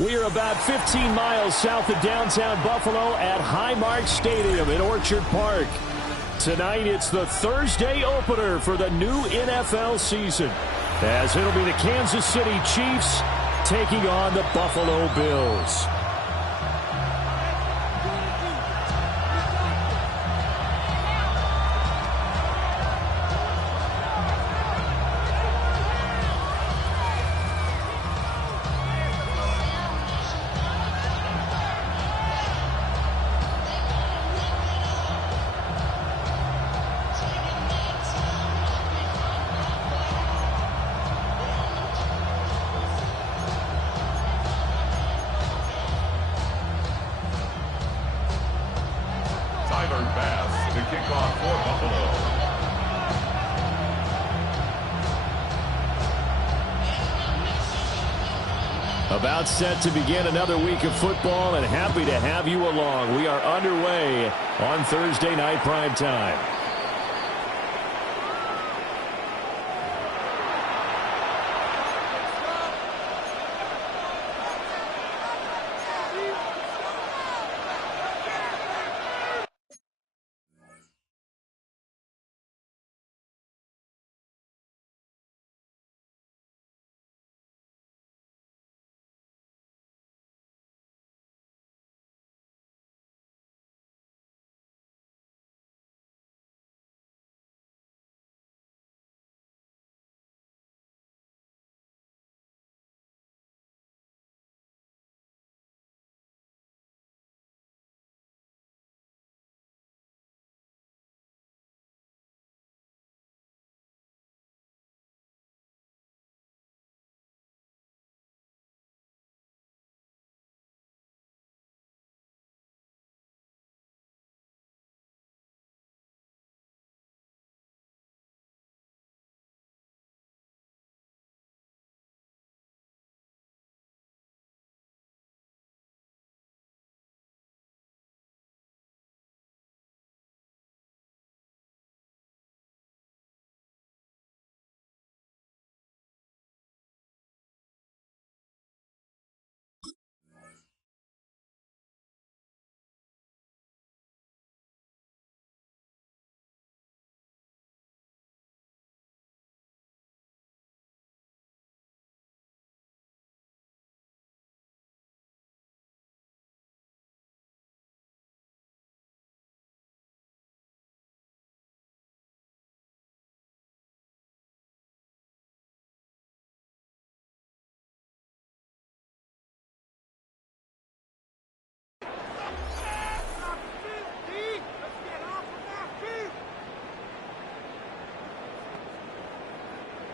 We are about 15 miles south of downtown Buffalo at Highmark Stadium in Orchard Park. Tonight, it's the Thursday opener for the new NFL season, as it'll be the Kansas City Chiefs taking on the Buffalo Bills. About set to begin another week of football, and happy to have you along. We are underway on Thursday night primetime.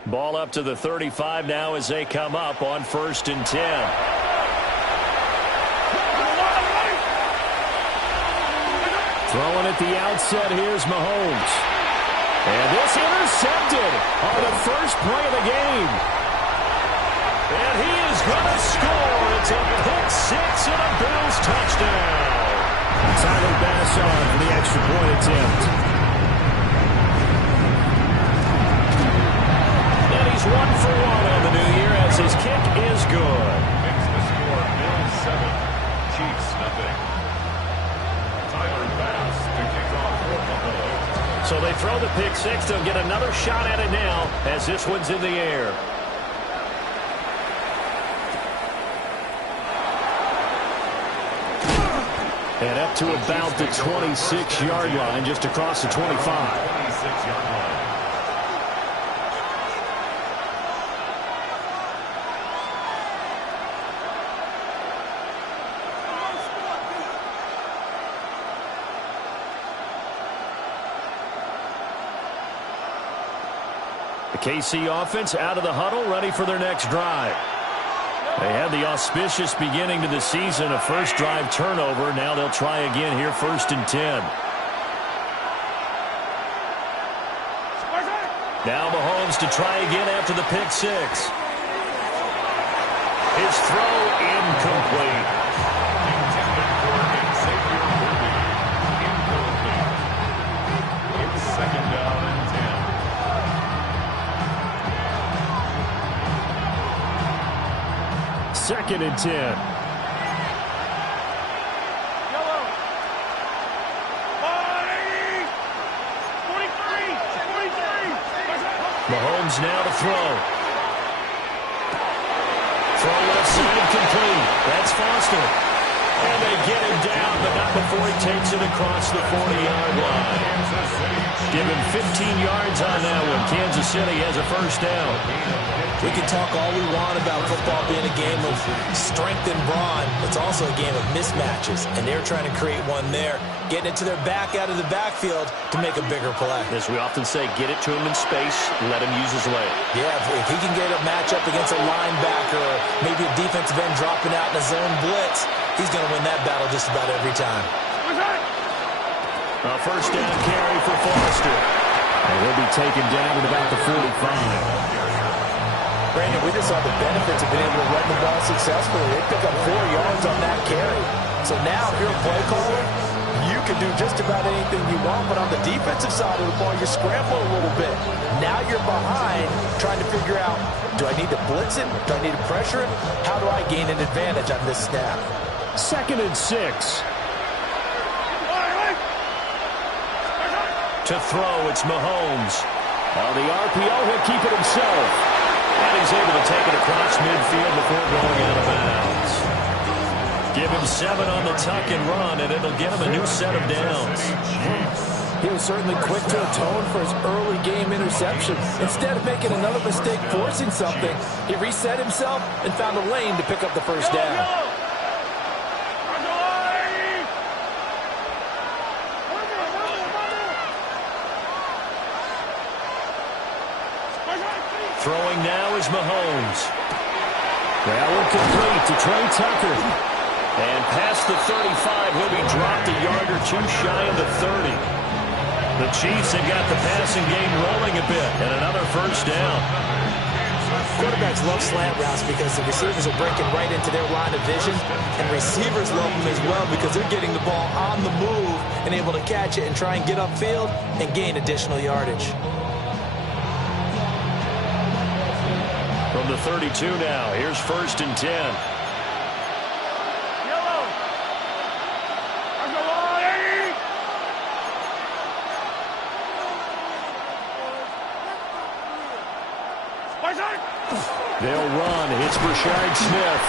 Ball up to the 35 now as they come up on 1st and 10. Throwing at the outset, here's Mahomes. And this intercepted on the first play of the game. And he is going to score. It's a pick six and a Bills touchdown. Tyler Bass on for the extra point attempt. He's 1 for 1 on the new year as his kick is good. Makes the score Bills 7, Chiefs nothing. Tyler Bass to kick off for Buffalo. So they throw the pick six. They'll get another shot at it now as this one's in the air. And up to about the 26-yard line, just across the 25. 26-yard line. The KC offense out of the huddle, ready for their next drive. They had the auspicious beginning to the season, a first drive turnover. Now they'll try again here, 1st and 10. Now Mahomes to try again after the pick six. His throw incomplete. Intended for Xavier Worthy. Incomplete. It's 2nd down and 10. 2nd and 10. Mahomes now to throw. Throw left side complete. That's Foster. And they get him down, but not before he takes it across the 40-yard line. Give him 15 yards on that one. Kansas City has a first down. We can talk all we want about football being a game of strength and brawn. It's also a game of mismatches, and they're trying to create one there, getting it to their back out of the backfield to make a bigger play. As we often say, get it to him in space, let him use his leg. Yeah, if he can get a matchup against a linebacker or maybe a defensive end dropping out in a zone blitz, he's going to win that battle just about every time. A first down carry for Foster. And he'll be taken down at about the 45. Brandon, we just saw the benefits of being able to run the ball successfully. They pick up 4 yards on that carry. So now, if you're a play caller, you can do just about anything you want. But on the defensive side of the ball, you scramble a little bit. Now you're behind, trying to figure out, do I need to blitz him? Do I need to pressure him? How do I gain an advantage on this snap? 2nd and 6. To throw, it's Mahomes. On the RPO, he'll keep it himself. And he's able to take it across midfield before going out of bounds. Give him 7 on the tuck and run, and it'll get him a new set of downs. He was certainly quick to atone for his early game interception. Instead of making another mistake forcing something, he reset himself and found a lane to pick up the first down. Throwing now is Mahomes. That one complete to Trey Tucker. And past the 35, he'll be dropped a yard or two shy of the 30. The Chiefs have got the passing game rolling a bit, and another first down. Quarterbacks love slant routes because the receivers are breaking right into their line of vision, and receivers love them as well because they're getting the ball on the move and able to catch it and try and get upfield and gain additional yardage. From the 32 now, here's 1st and 10. They'll run. It's Brashard Smith.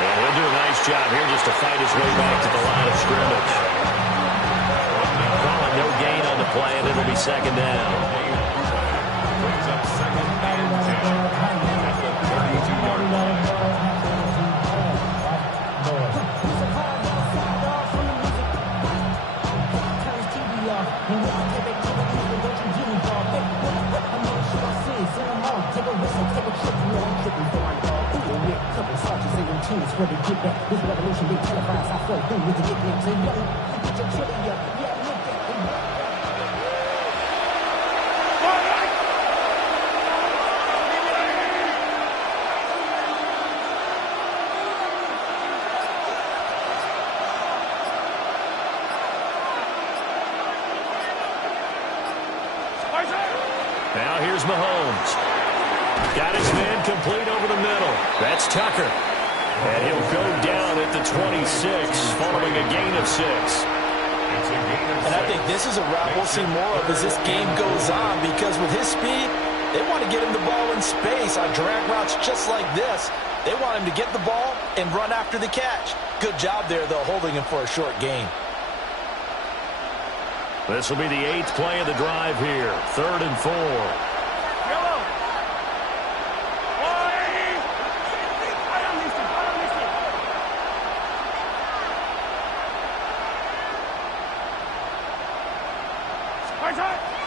And he'll do a nice job here just to fight his way back to the line of scrimmage. Calling no gain on the play, and it'll be 2nd down. Brings up 2nd and 10 at the 32-yard line. For the get back, this revolution they televise. I flow through with the nicknames and yo, get your trivia, yeah, look at Now here's Mahomes. Got his man complete over the middle. That's Tucker. And he'll go down at the 26, following a gain of 6. And I think this is a route we'll see more of as this game goes on because with his speed, they want to get him the ball in space on drag routes just like this. They want him to get the ball and run after the catch. Good job there, though, holding him for a short gain. This will be the 8th play of the drive here. 3rd and 4.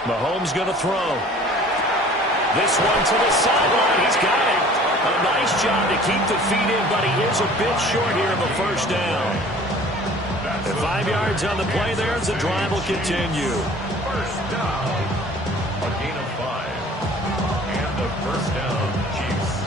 Mahomes going to throw. This one to the sideline. He's got it. A nice job to keep the feet in, but he is a bit short here of a first down. And 5 yards on the play there as the drive will continue. First down. A gain of 5. And the first down, Chiefs.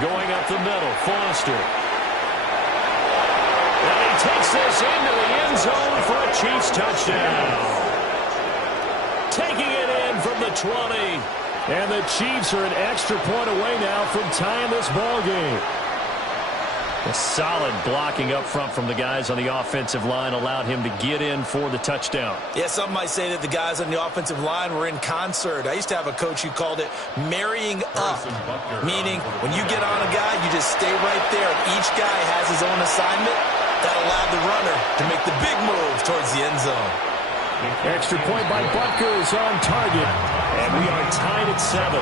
Going up the middle, Foster. And he takes this into the end zone for a Chiefs touchdown. Taking it 20. And the Chiefs are an extra point away now from tying this ball game. A solid blocking up front from the guys on the offensive line allowed him to get in for the touchdown. Yeah, some might say that the guys on the offensive line were in concert. I used to have a coach who called it marrying up, meaning when you get on a guy, you just stay right there. Each guy has his own assignment. That allowed the runner to make the big move towards the end zone. Extra point by Butker is on target, and we are tied at 7.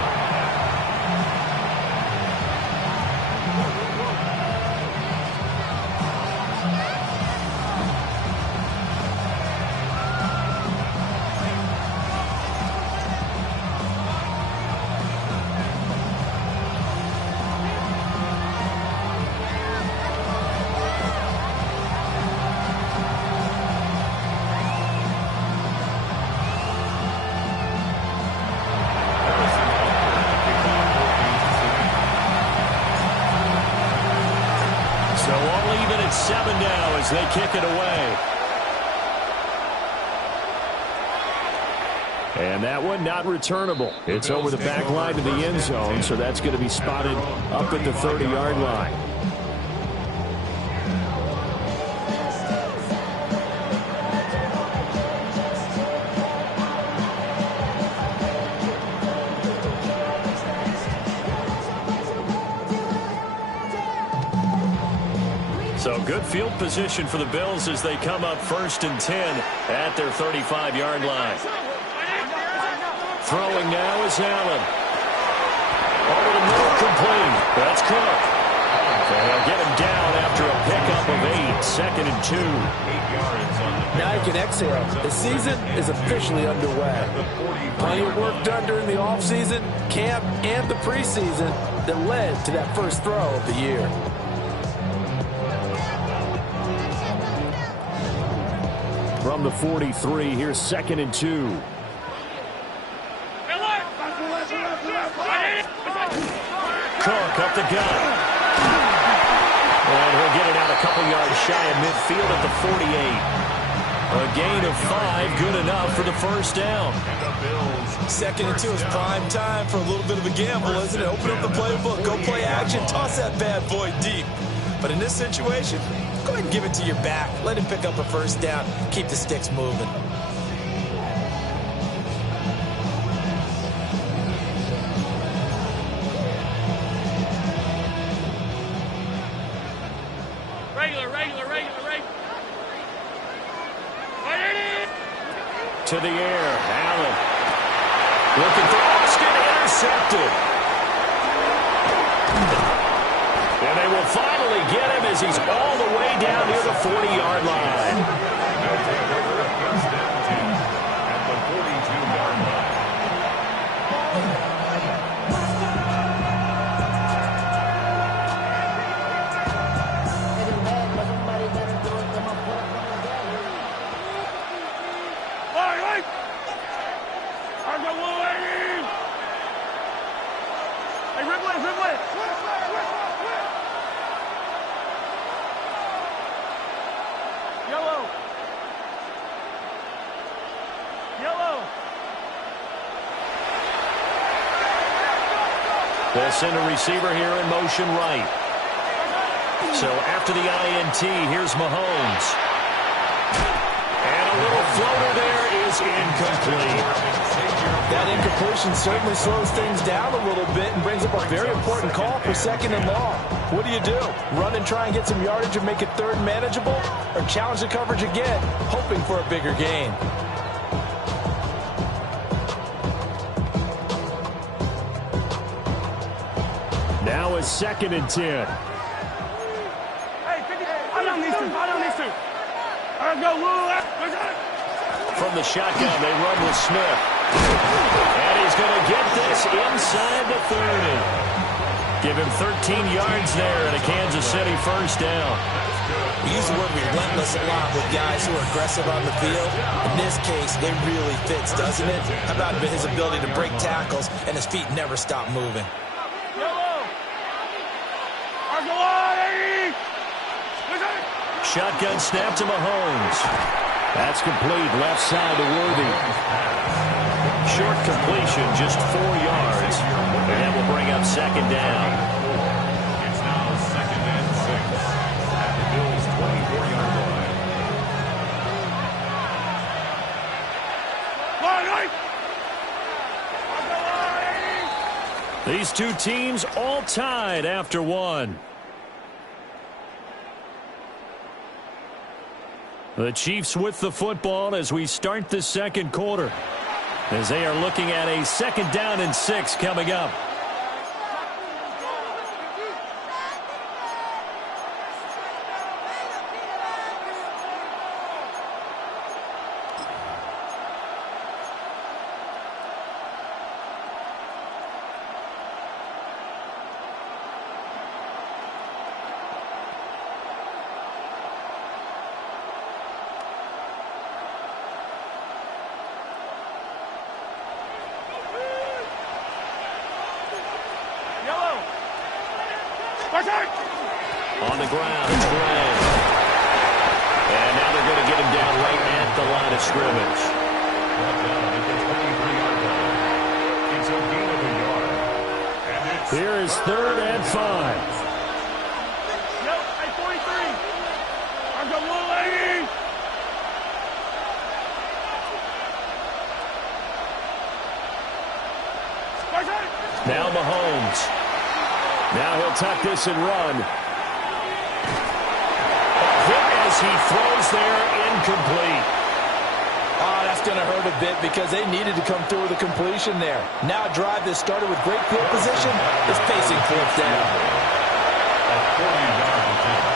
They kick it away. And that one not returnable. It's over the back line to the end zone, so that's going to be spotted up at the 30-yard line. So good field position for the Bills as they come up 1st and 10 at their 35-yard line. Throwing now is Allen. Over the middle, complete. That's Cook. And they'll get him down after a pickup of 8, 2nd and 2. 8 yards on the now you can exhale. The season is officially underway. Plenty of work done during the offseason, camp, and the preseason that led to that first throw of the year. From the 43, here's 2nd and 2. Cook up the gut. And he'll get it out a couple yards shy of midfield at the 48. A gain of 5, good enough for the first down. 2nd and 2 is prime time for a little bit of a gamble, isn't it? Open up the playbook, go play action, toss that bad boy deep. But in this situation, go ahead and give it to your back. Let him pick up a first down. Keep the sticks moving. To the air, Allen. Looking for Austin, intercepted. And they will finally get him as he's all the way down near the 40-yard line. At the 42-yard line. They'll send a receiver here in motion right. So after the INT, here's Mahomes. And a little floater there is incomplete. That incompletion certainly slows things down a little bit and brings up a very important call for 2nd and long. What do? Run and try and get some yardage and make it 3rd and manageable? Or challenge the coverage again, hoping for a bigger gain? Now is 2nd and 10. From the shotgun, they run with Smith. And he's going to get this inside the 30. Give him 13 yards there and a Kansas City first down. We use the word relentless a lot with guys who are aggressive on the field. In this case, it really fits, doesn't it? How about his ability to break tackles and his feet never stop moving? Shotgun snap to Mahomes. That's complete, left side to Worthy. Short completion, just 4 yards. And that will bring up second down. It's now 2nd and 6 at the Bills' 24-yard line. These two teams all tied after one. The Chiefs with the football as we start the second quarter, as they are looking at a 2nd down and 6 coming up. On the ground, it's Gray. And now they're going to get him down right at the line of scrimmage. It's a gain of a yard. And it's Here is 3rd and 5. Yep, at 43. I'm going little lady. Now Mahomes. Now he'll tuck this and run. Hit as he throws there, incomplete. Oh, that's going to hurt a bit because they needed to come through with a completion there. Now a drive that started with great field position is facing 4th down. At 40-yard attempt.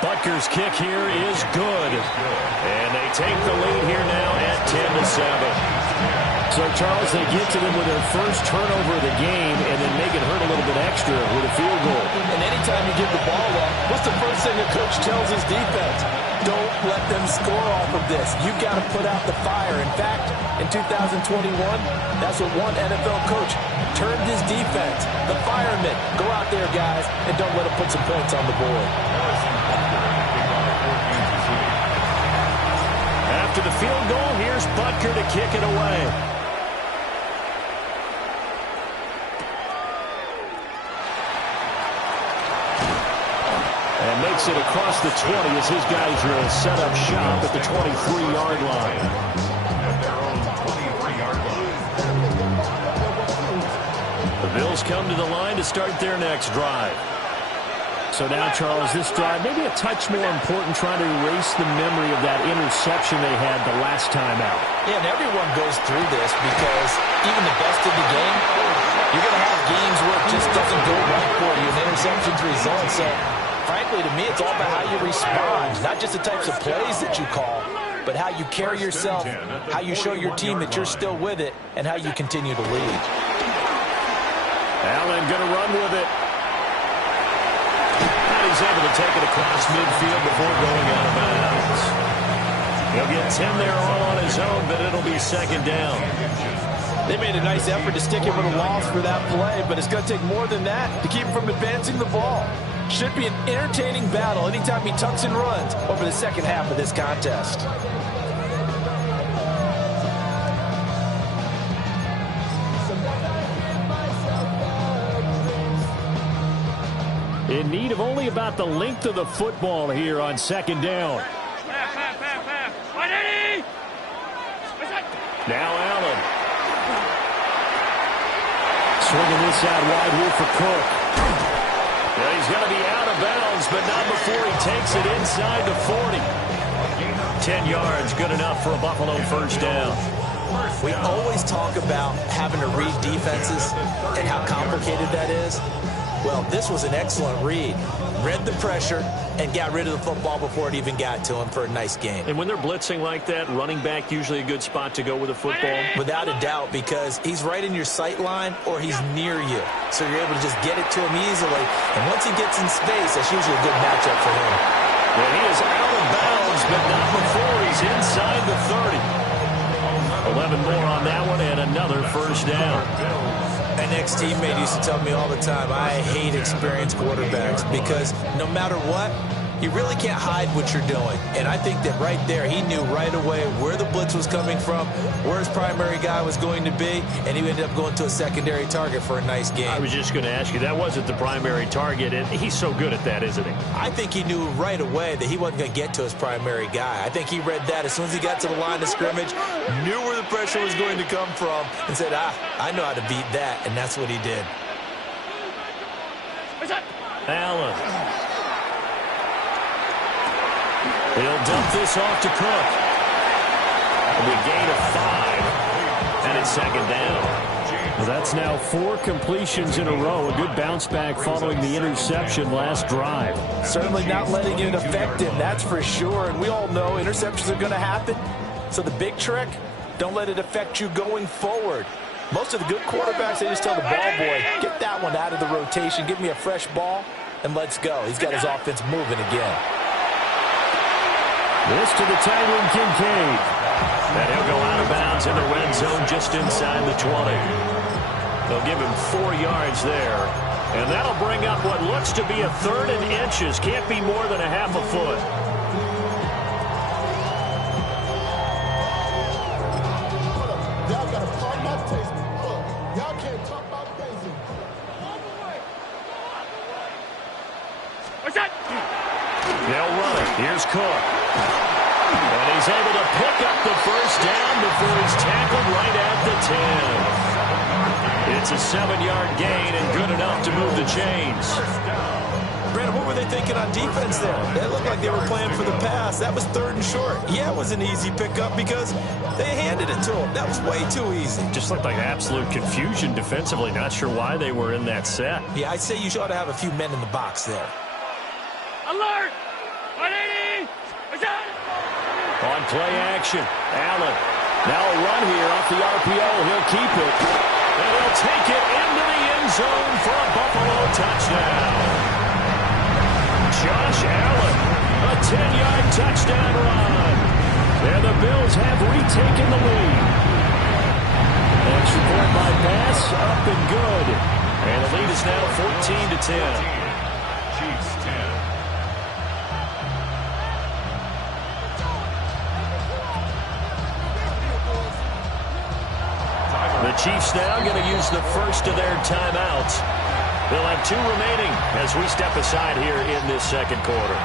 Butker's kick here is good. And they take the lead here now at 10-7. So, Charles, they get to them with their first turnover of the game and then make it hurt a little bit extra with a field goal. And anytime you give the ball up, what's the first thing a coach tells his defense? Don't let them score off of this. You've got to put out the fire. In fact, in 2021, that's what one NFL coach turned his defense. The firemen. Go out there, guys, and don't let them put some points on the board. After the field goal, here's Butker to kick it away. And makes it across the 20 as his guys will set up shop at the 23-yard line. At their own 23-yard line. The Bills come to the line to start their next drive. So now, Charles, this drive maybe a touch more important, trying to erase the memory of that interception they had the last time out. Yeah, and everyone goes through this because even the best of the game, you're going to have games where it just doesn't go right for you and interceptions result. So, frankly, to me, it's all about how you respond, not just the types of plays that you call, but how you carry yourself, how you show your team that you're still with it, and how you continue to lead. Allen going to run with it. And he's able to take it across midfield before going out of bounds. He'll get 10 there all on his own, but it'll be 2nd down. They made a nice effort to stick him with a loss for that play, but it's going to take more than that to keep him from advancing the ball. Should be an entertaining battle anytime he tucks and runs over the second half of this contest. In need of only about the length of the football here on 2nd down. Now Allen. Swinging this out wide here for Cook. Well, he's going to be out of bounds, but not before he takes it inside the 40. 10 yards, good enough for a Buffalo 1st down. We always talk about having to read defenses and how complicated that is. Well, this was an excellent read. Read the pressure and got rid of the football before it even got to him for a nice game. And when they're blitzing like that, running back usually a good spot to go with the football? Without a doubt, because he's right in your sight line or he's near you. So you're able to just get it to him easily. And once he gets in space, that's usually a good matchup for him. Well, he is out of bounds, but not before he's inside the 30. 11 more on that one and another 1st down. And ex-teammate used to tell me all the time, I hate experienced quarterbacks because no matter what, you really can't hide what you're doing. And I think that right there, he knew right away where the blitz was coming from, where his primary guy was going to be, and he ended up going to a secondary target for a nice game. I was just going to ask you, that wasn't the primary target, and he's so good at that, isn't he? I think he knew right away that he wasn't going to get to his primary guy. I think he read that as soon as he got to the line of scrimmage, knew where the pressure was going to come from, and said, I know how to beat that, and that's what he did. Allen. He'll dump this off to Cook. It'll be a gain of 5, and it's second down. Well, that's now 4 completions in a row. A good bounce back following the interception last drive. Certainly not letting it affect him, that's for sure. And we all know interceptions are going to happen. So the big trick, don't let it affect you going forward. Most of the good quarterbacks, they just tell the ball boy, get that one out of the rotation, give me a fresh ball, and let's go. He's got his offense moving again. This to the tight end, Kincaid. And he'll go out of bounds in the red zone just inside the 20. They'll give him 4 yards there. And that'll bring up what looks to be a 3rd and inches. Can't be more than a half a foot. Y'all got to pump my taste. Y'all can't talk about basic. What's that? They'll run it. Here's Cook. And he's able to pick up the first down before he's tackled right at the 10. It's a 7-yard gain and good enough to move the chains. Brandon, what were they thinking on defense there? They looked like they were playing for the pass. That was 3rd and short. Yeah, it was an easy pickup because they handed it to him. That was way too easy. Just looked like absolute confusion defensively. Not sure why they were in that set. Yeah, I'd say you ought to have a few men in the box there. Alert! 180! On play action, Allen. Now a run here off the RPO. He'll keep it. And he'll take it into the end zone for a Buffalo touchdown. Josh Allen, a 10-yard touchdown run. And the Bills have retaken the lead. Extra point by pass, up and good. And the lead is now 14-10. Chiefs 10. The Chiefs now going to use the first of their timeouts. They'll have 2 remaining as we step aside here in this second quarter.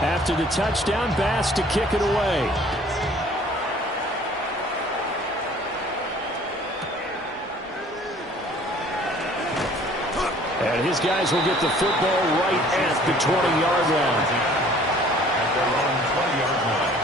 After the touchdown, Bass to kick it away. And his guys will get the football right at the 20-yard line. At their own 20-yard line.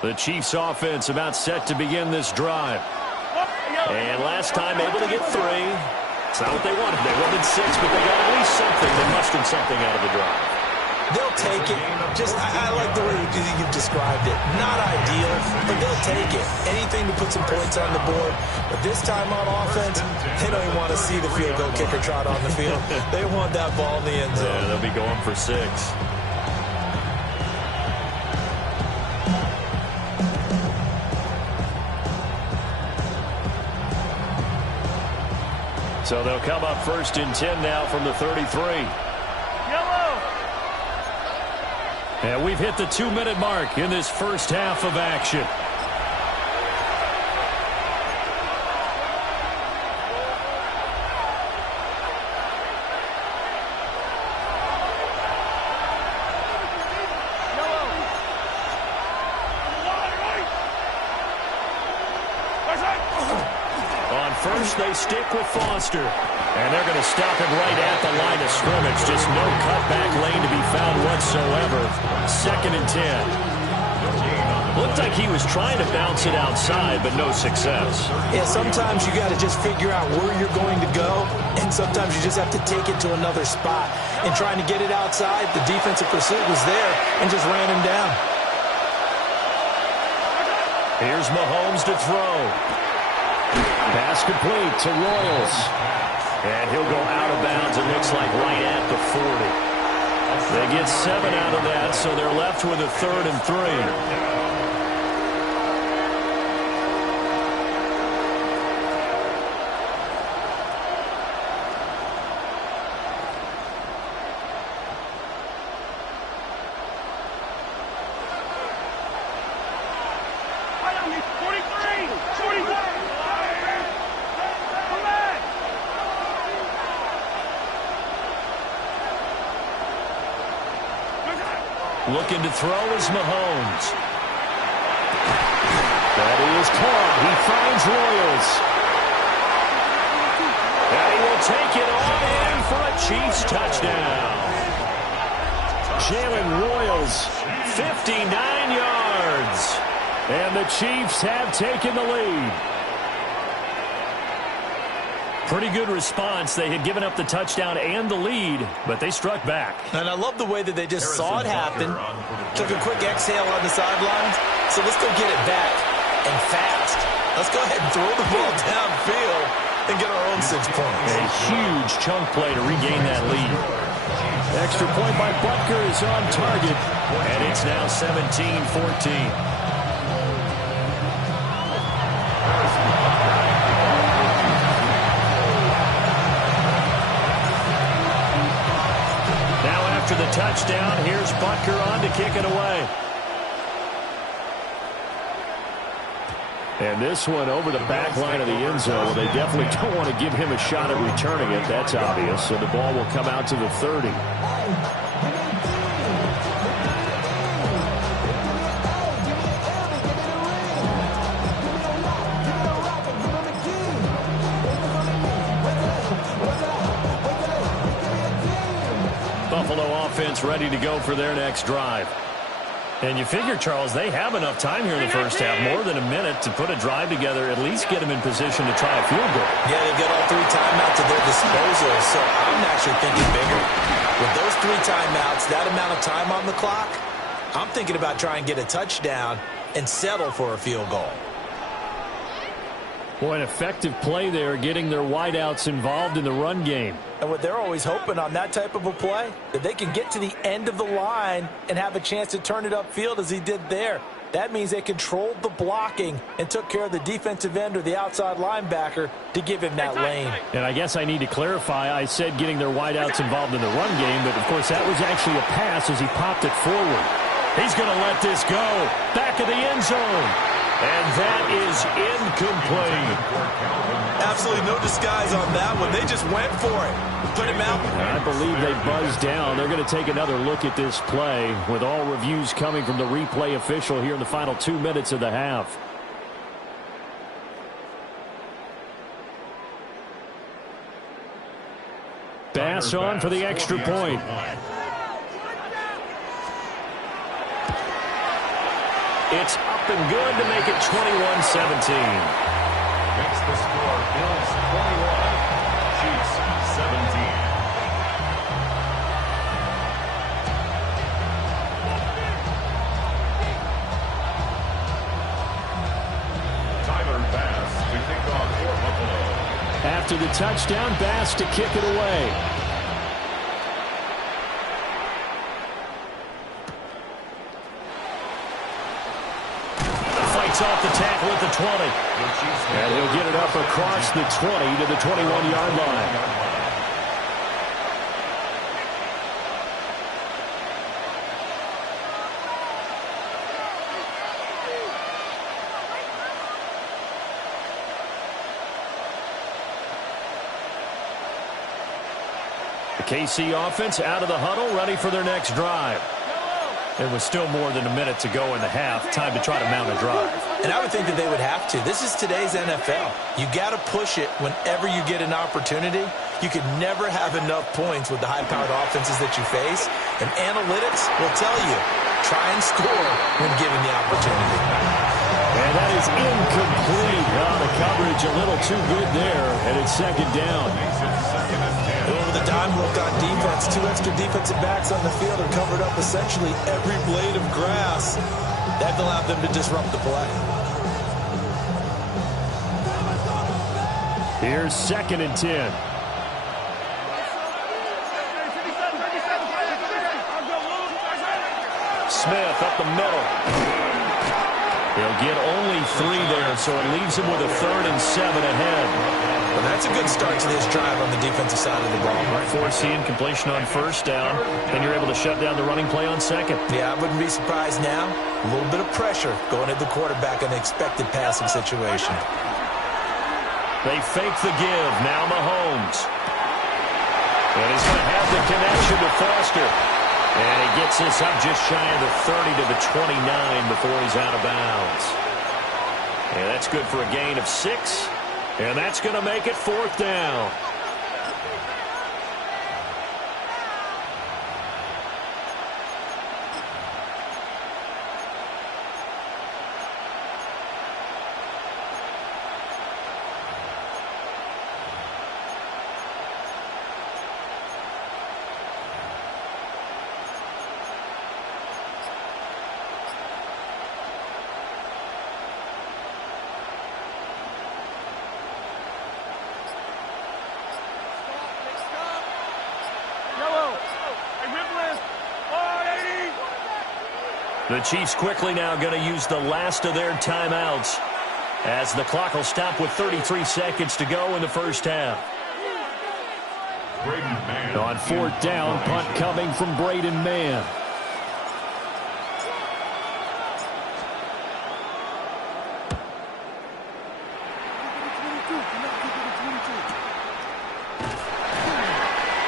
The Chiefs offense about set to begin this drive. And last time able to get 3. It's not what they wanted. They wanted 6, but they got at least something. They mustered something out of the drive. They'll take it. Just, I like the way you've described it. Not ideal, but they'll take it. Anything to put some points on the board. But this time on offense, they don't even want to see the field goal kicker trot on the field. They want that ball in the end zone. Yeah, they'll be going for 6. So they'll come up 1st and 10 now from the 33. Yellow. And we've hit the 2-minute mark in this first half of action. On first, they stick with Foster. And they're going to stop him right at the line of scrimmage. Just no cutback lane to be found whatsoever. 2nd and 10. Looked like he was trying to bounce it outside, but no success. Yeah, sometimes you got to just figure out where you're going to go, and sometimes you just have to take it to another spot. And trying to get it outside, the defensive pursuit was there and just ran him down. Here's Mahomes to throw. Pass complete to Royals. And he'll go out of bounds, it looks like, right at the 40. They get 7 out of that, so they're left with a 3rd and 3. Looking to throw is Mahomes. That is caught. He finds Royals. And he will take it on in for a Chiefs touchdown. Jalen Royals, 59 yards. And the Chiefs have taken the lead. Pretty good response. They had given up the touchdown and the lead, but they struck back. And I love the way that they just saw it happen, took a quick exhale on the sidelines. So let's go get it back, and fast. Let's go ahead and throw the ball downfield and get our own 6 points. A huge chunk play to regain that lead. Extra point by Butker is on target, and it's now 17-14. After the touchdown, here's Butker on to kick it away. And this one over the back line of the end zone. Well, they definitely don't want to give him a shot at returning it. That's obvious. So the ball will come out to the 30. Buffalo offense ready to go for their next drive. And you figure, Charles, they have enough time here in the first half, more than a minute, to put a drive together, at least get them in position to try a field goal. Yeah, they've got all 3 timeouts at their disposal, so I'm actually thinking bigger. With those 3 timeouts, that amount of time on the clock, I'm thinking about trying to get a touchdown and settle for a field goal. Boy, an effective play there, getting their wideouts involved in the run game. And what they're always hoping on that type of a play, that they can get to the end of the line and have a chance to turn it upfield as he did there. That means they controlled the blocking and took care of the defensive end or the outside linebacker to give him that lane. And I guess I need to clarify, I said getting their wideouts involved in the run game, but of course that was actually a pass as he popped it forward. He's going to let this go. Back of the end zone. And that is incomplete. Absolutely no disguise on that one. They just went for it. Put him out. I believe they buzzed down. They're going to take another look at this play with all reviews coming from the replay official here in the final 2 minutes of the half. Bass on for the extra point. It's up and good to make it 21-17. Makes the score Bills 21, Chiefs 17. Tyler Bass to kick off for Buffalo. After the touchdown, Bass to kick it away. Off the tackle at the 20. And he'll get it up across the 20 to the 21-yard line. The KC offense out of the huddle, ready for their next drive. There was still more than a minute to go in the half. Time to try to mount a drive. And I would think that they would have to. This is today's NFL. You got to push it whenever you get an opportunity. You could never have enough points with the high-powered offenses that you face. And analytics will tell you Try and score when given the opportunity. And that is incomplete. The coverage a little too good there, and it's second down. Over the dime look on defense. 2 extra defensive backs on the field and covered up essentially every blade of grass. That allowed them to disrupt the play. Here's 2nd and 10. Smith up the middle. He'll get only 3 there, so it leaves him with a 3rd and 7 ahead. Well, that's a good start to this drive on the defensive side of the ball. Forcing completion on 1st down, then you're able to shut down the running play on 2nd. Yeah, I wouldn't be surprised now. A little bit of pressure going at the quarterback in an expected passing situation. They fake the give. Now Mahomes. And he's going to have the connection to Foster. And he gets this up just shy of the 30 to the 29 before he's out of bounds. And that's good for a gain of 6. And that's going to make it 4th down. The Chiefs quickly now going to use the last of their timeouts as the clock will stop with 33 seconds to go in the first half. On 4th down, punt coming from Braden Mann.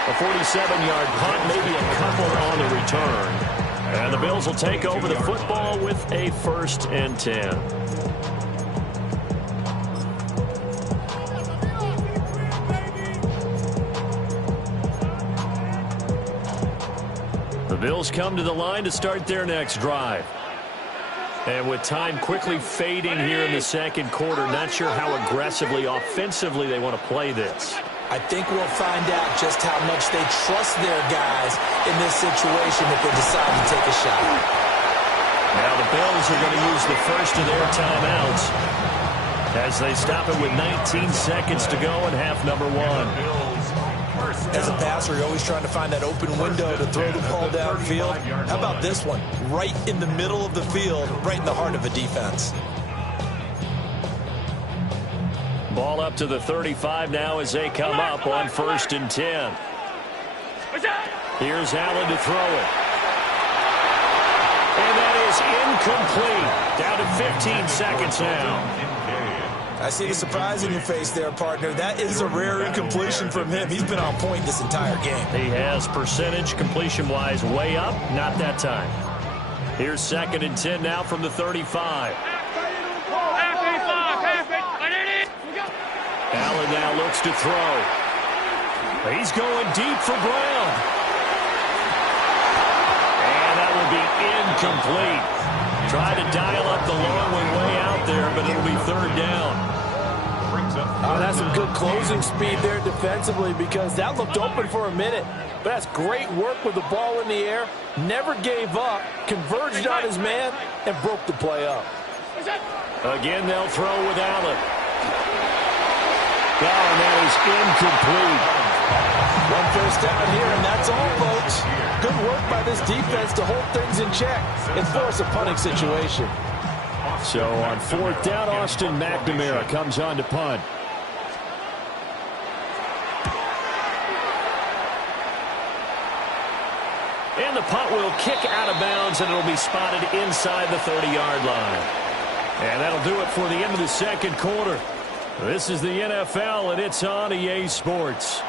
A 47-yard punt, maybe a couple on the return. And the Bills will take over the football with a 1st and 10. The Bills come to the line to start their next drive. And with time quickly fading here in the 2nd quarter, not sure how aggressively, offensively they want to play this. I think we'll find out just how much they trust their guys in this situation if they decide to take a shot. Now the Bills are going to use the first of their timeouts as they stop it with 19 seconds to go in half number 1. As a passer, you're always trying to find that open window to throw the ball downfield. How about this one? Right in the middle of the field, right in the heart of a defense. Ball up to the 35 now as they come up on 1st and 10. Here's Allen to throw it. And that is incomplete. Down to 15 seconds now. I see the surprise in your face there, partner. That is a rare incompletion from him. He's been on point this entire game. He has percentage completion-wise way up. Not that time. Here's 2nd and 10 now from the 35. Allen now looks to throw. He's going deep for Brown. And that will be incomplete. Try to dial up the long one way out there, but it'll be 3rd down. That's some good closing speed there defensively because that looked open for a minute. But that's great work with the ball in the air. Never gave up, converged on his man, and broke the play up. Again, they'll throw with Allen. Oh, and that is incomplete. 1 first down here, and that's all, folks. Good work by this defense to hold things in check and force a punting situation. So on 4th down, Austin McNamara comes on to punt. And the punt will kick out of bounds, and it'll be spotted inside the 30-yard line. And that'll do it for the end of the 2nd quarter. This is the NFL, and it's on EA Sports.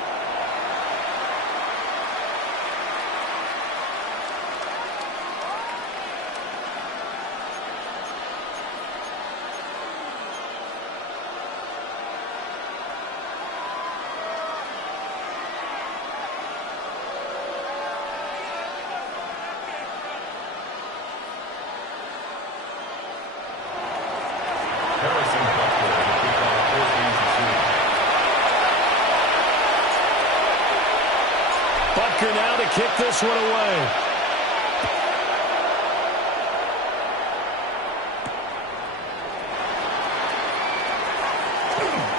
Parker now to kick this one away.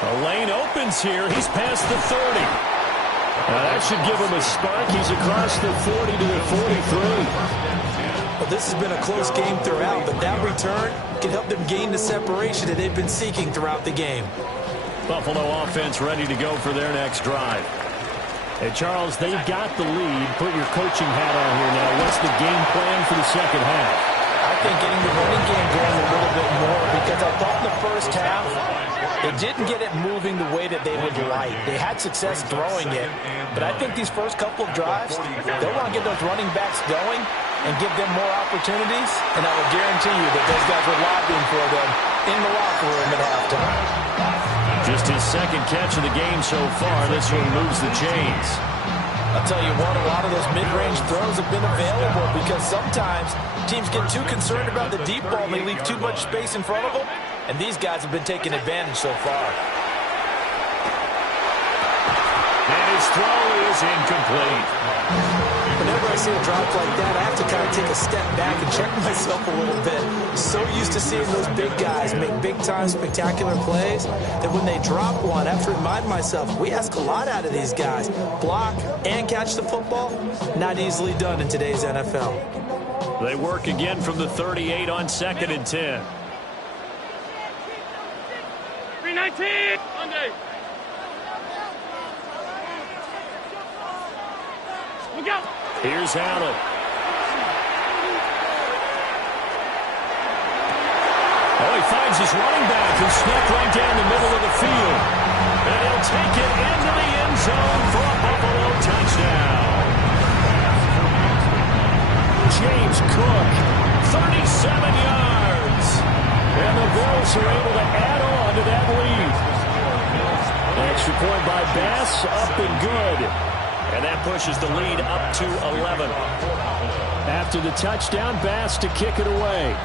The lane opens here. He's past the 30. Now that should give him a spark. He's across the 40 to the 43. Well, this has been a close game throughout, but that return can help them gain the separation that they've been seeking throughout the game. Buffalo offense ready to go for their next drive. Hey, Charles, they've got the lead. Put your coaching hat on here now. What's the game plan for the second half? I think getting the running game going a little bit more, because I thought in the first half they didn't get it moving the way that they would like. They had success throwing it, but I think these first couple of drives, they'll want to get those running backs going and give them more opportunities, and I will guarantee you that those guys are lobbying for them in the locker room at halftime. Just his second catch of the game so far. This one moves the chains. I'll tell you what, a lot of those mid-range throws have been available because sometimes teams get too concerned about the deep ball and they leave too much space in front of them, and these guys have been taking advantage so far. And his throw is incomplete. Whenever I see a drop like that, I have to kind of take a step back and check myself a little bit. So used to seeing those big guys make big-time spectacular plays that when they drop one, I have to remind myself, we ask a lot out of these guys. Block and catch the football, not easily done in today's NFL. They work again from the 38 on 2nd and 10. 319 Monday. Look out. Here's Allen. Oh, he finds his running back who snuck right down the middle of the field. And he'll take it into the end zone for a Buffalo touchdown. James Cook, 37 yards. And the Bills are able to add on to that lead. An extra point by Bass, up and good. And that pushes the lead up to 11. After the touchdown, Bass to kick it away.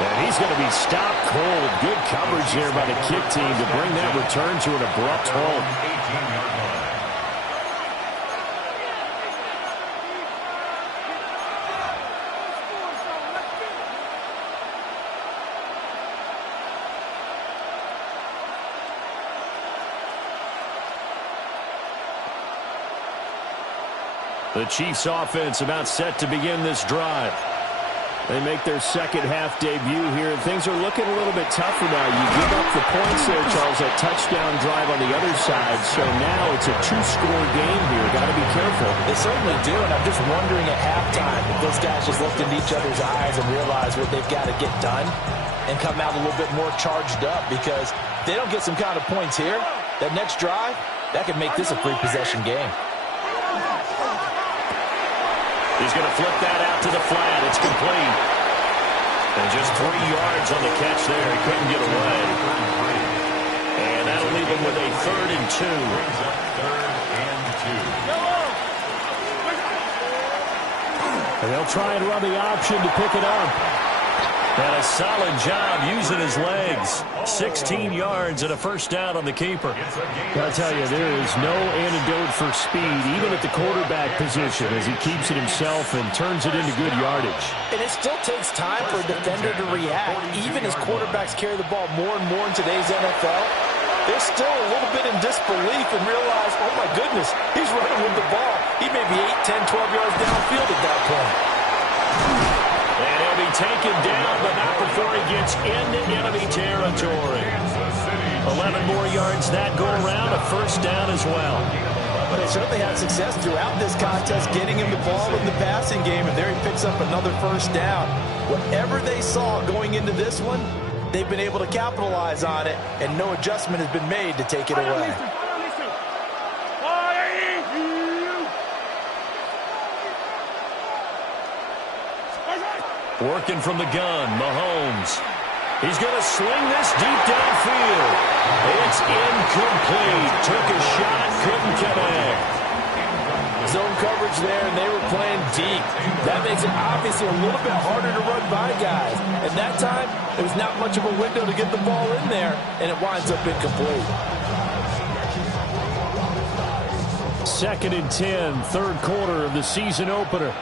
And he's going to be stopped cold. Good coverage here by the kick team to bring that return to an abrupt halt. 18-yard line. The Chiefs offense about set to begin this drive. They make their second half debut here. Things are looking a little bit tougher now. You give up the points there, Charles, that touchdown drive on the other side. So now it's a two-score game here. Got to be careful. They certainly do, and I'm just wondering at halftime if those guys just looked into each other's eyes and realized what they've got to get done and come out a little bit more charged up, because if they don't get some kind of points here, that next drive, that could make this a three-possession game. He's going to flip that out to the flat. It's complete. And just 3 yards on the catch there. He couldn't get away. And that'll leave him with a 3rd and 2. Brings up 3rd and 2. And they'll try and run the option to pick it up. And a solid job using his legs. 16 yards and a first down on the keeper. I'll tell you, there is no antidote for speed, even at the quarterback position, as he keeps it himself and turns it into good yardage. And it still takes time for a defender to react. Even as quarterbacks carry the ball more and more in today's NFL, they're still a little bit in disbelief and realize, oh my goodness, he's running with the ball. He may be 8, 10, 12 yards downfield at that point. And he'll be taken down, but not before he gets into enemy territory. 11 more yards that go around, a first down as well. But they certainly had success throughout this contest getting him the ball in the passing game, and there he picks up another first down. Whatever they saw going into this one, they've been able to capitalize on it, and no adjustment has been made to take it away. Working from the gun, Mahomes. He's going to sling this deep downfield. It's incomplete. Took a shot, couldn't connect. zone coverage there, and they were playing deep. That makes it obviously a little bit harder to run by guys. And that time, it was not much of a window to get the ball in there, and it winds up incomplete. 2nd and 10, third quarter of the season opener.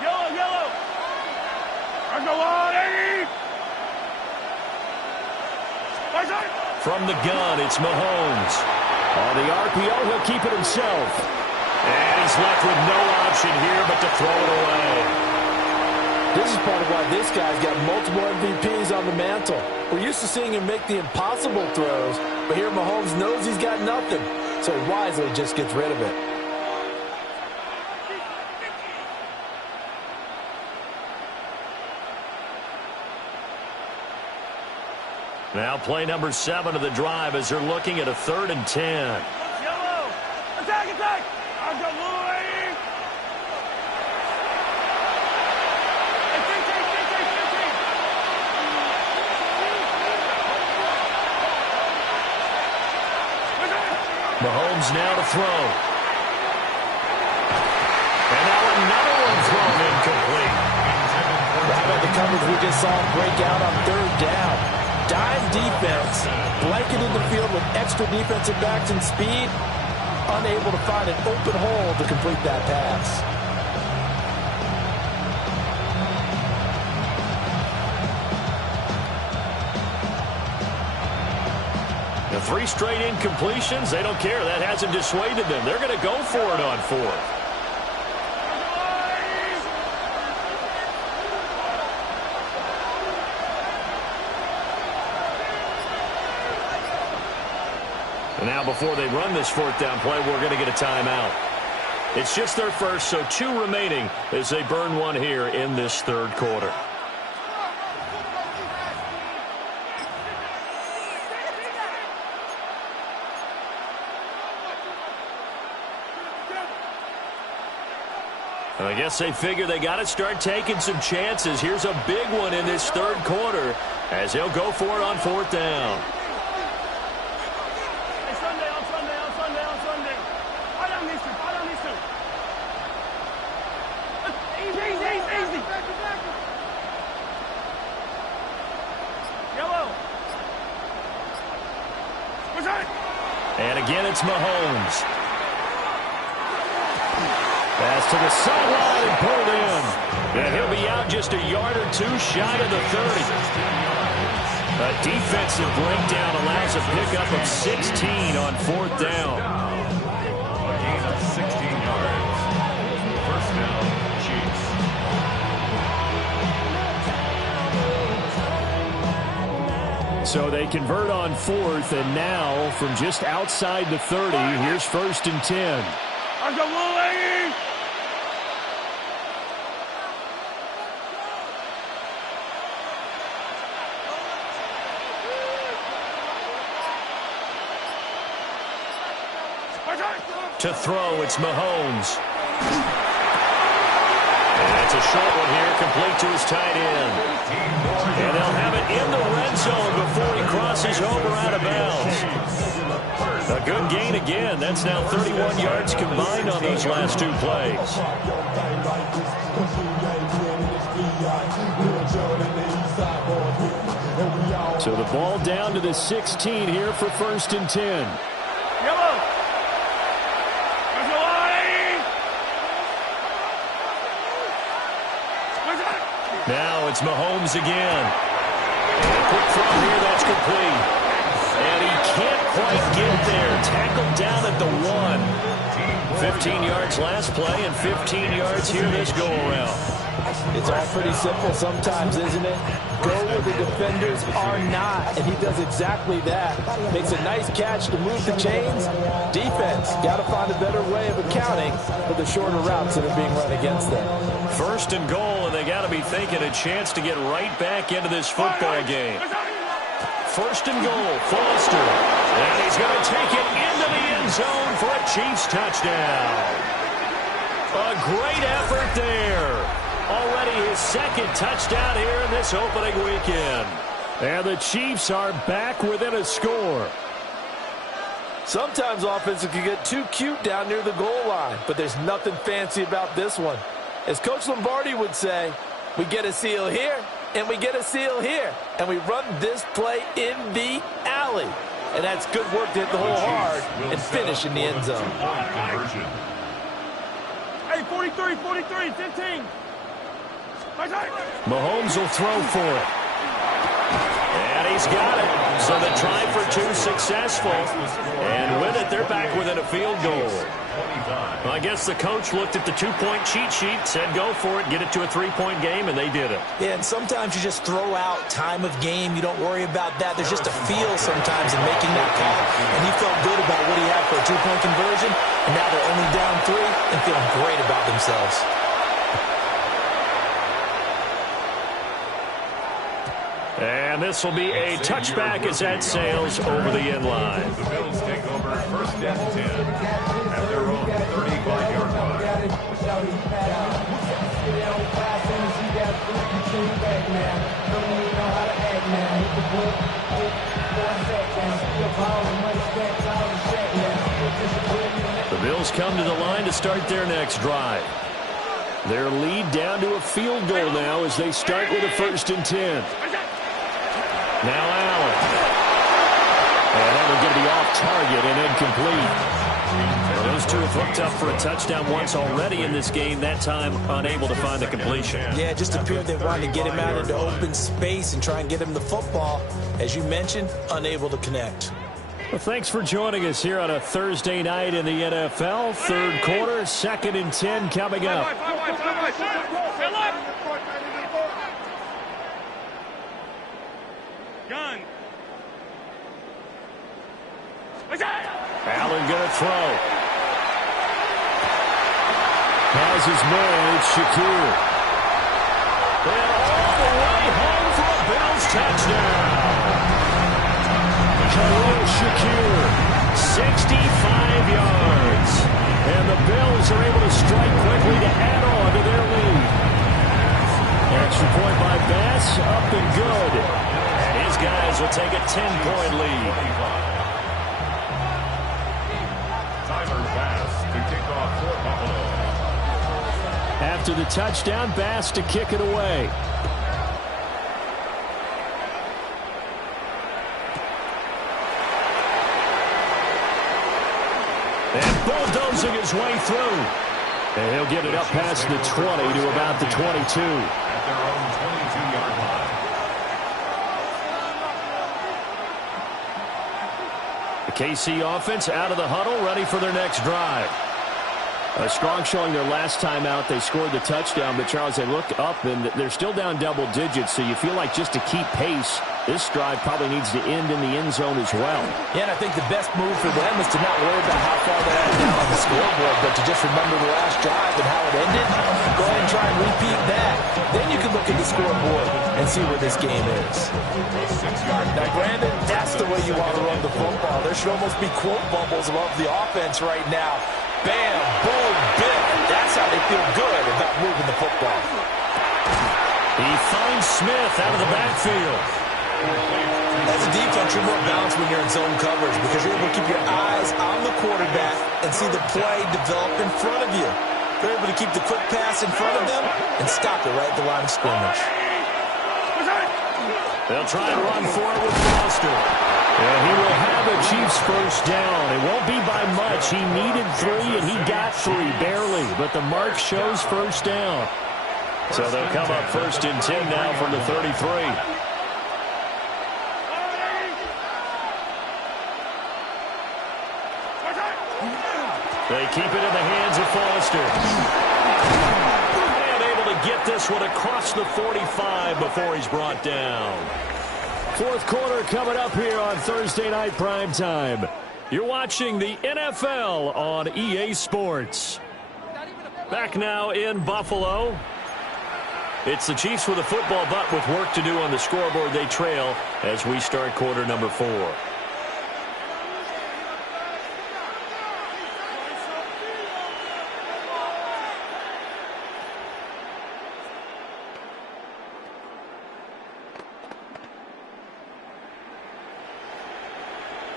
Yellow, yellow. Argolani. From the gun, it's Mahomes. On the RPO, he'll keep it himself. And he's left with no option here but to throw it away. This is part of why this guy's got multiple MVPs on the mantle. We're used to seeing him make the impossible throws, but here Mahomes knows he's got nothing, so he wisely just gets rid of it. Now play number 7 of the drive as they're looking at a 3rd and 10. Yellow. Attack, attack. Argolani. Mahomes now to throw. And now another one thrown incomplete. How about the coverage we just saw break out on 3rd down? Dime defense, blanketed the field with extra defensive backs and speed, unable to find an open hole to complete that pass. The 3 straight incompletions, they don't care. That hasn't dissuaded them. They're going to go for it on 4th. And now before they run this 4th down play, we're going to get a timeout. It's just their first, so 2 remaining as they burn one here in this 3rd quarter. I guess they figure they got to start taking some chances. Here's a big one in this 3rd quarter as they'll go for it on 4th down. And again, it's Mahomes. Pass to the sideline and pulled in. And he'll be out just a yard or 2 shy of the 30. A defensive breakdown allows a pickup of 16 on 4th down. A gain of 16 yards. 1st down, Chiefs. So they convert on 4th, and now from just outside the 30, here's 1st and 10. Argolani. To throw, it's Mahomes. And that's a short one here, complete to his tight end. And they'll have it in the red zone before he crosses over out of bounds. A good gain again. That's now 31 yards combined on those last 2 plays. So the ball down to the 16 here for 1st and 10. Yellow. Now it's Mahomes again. And a quick throw here, that's complete. And he can't quite get there. Tackled down at the 1. 15 yards last play and 15 yards here this go-around. It's all pretty simple sometimes, isn't it? Go where the defenders are not, and he does exactly that. Makes a nice catch to move the chains. Defense, got to find a better way of accounting for the shorter routes that are being run against them. 1st and goal, and they got to be thinking a chance to get right back into this football game. 1st and goal, Foster. And he's going to take it into the end zone for a Chiefs touchdown. A great effort there. Already his 2nd touchdown here in this opening weekend. And the Chiefs are back within a score. Sometimes offenses can get too cute down near the goal line, but there's nothing fancy about this one. As Coach Lombardi would say, we get a seal here, and we get a seal here, and we run this play in the alley. And that's good work to hit the hole hard and finish in the end zone. Hey, 43, 15. Mahomes will throw for it. And he's got it. So the try for two successful. And with it, they're back within a field goal. Well, I guess the coach looked at the two-point cheat sheet, said go for it, get it to a three-point game, and they did it. Yeah, and sometimes you just throw out time of game. You don't worry about that. There's just a feel sometimes in making that call. And he felt good about what he had for a two-point conversion. And now they're only down 3 and feeling great about themselves. And this will be a touchback as that sails over the end line. The Bills take over first and 10 at their own 35-yard line. The Bills come to the line to start their next drive. Their lead down to a field goal now as they start with a first and 10. Now Allen. And that will get the off target and incomplete. Well, those two have hooked up for a touchdown once already in this game, that time unable to find the completion. Yeah, it just appeared they wanted to get him out into open space and try and get him the football. As you mentioned, unable to connect. Well, thanks for joining us here on a Thursday night in the NFL. Third quarter, 2nd and 10 coming up. Gun. Allen going to throw. Has his man, it's Shakir. And all the way home for a Bills touchdown. Khalil Shakir, 65 yards. And the Bills are able to strike quickly to add on to their lead. Extra point by Bass, up and good. And his guys will take a 10-point lead. Tyler Bass to kick off for Buffalo. After the touchdown, Bass to kick it away. And bulldozing his way through. And he'll get it up past the 20 to about the 22. At their own 22-yard line. The KC offense out of the huddle, ready for their next drive. A strong showing their last time out. They scored the touchdown, but Charles, they look up, and they're still down double digits, so you feel like just to keep pace, this drive probably needs to end in the end zone as well. Yeah, and I think the best move for them is to not worry about how far they are down on the scoreboard, but to just remember the last drive and how it ended. Go ahead and try and repeat that. Then you can look at the scoreboard and see where this game is. Now, Brandon, that's the way you want to run the football. There should almost be quote bubbles above the offense right now. Bam, boom, bim. That's how they feel good about moving the football. He finds Smith out of the backfield. As a defense, you're more balanced when you're in zone coverage because you're able to keep your eyes on the quarterback and see the play develop in front of you. They're able to keep the quick pass in front of them and stop it right at the line of scrimmage. They'll try and run for it with Foster. And he will have a Chiefs first down. It won't be by much. He needed 3, and he got 3, barely. But the mark shows first down. So they'll come up first and 10 now from the 33. They keep it in the hands of Foster. And able to get this one across the 45 before he's brought down. Fourth quarter coming up here on Thursday Night Primetime. You're watching the NFL on EA Sports. Back now in Buffalo. It's the Chiefs with a football, but with work to do on the scoreboard. They trail as we start quarter number 4.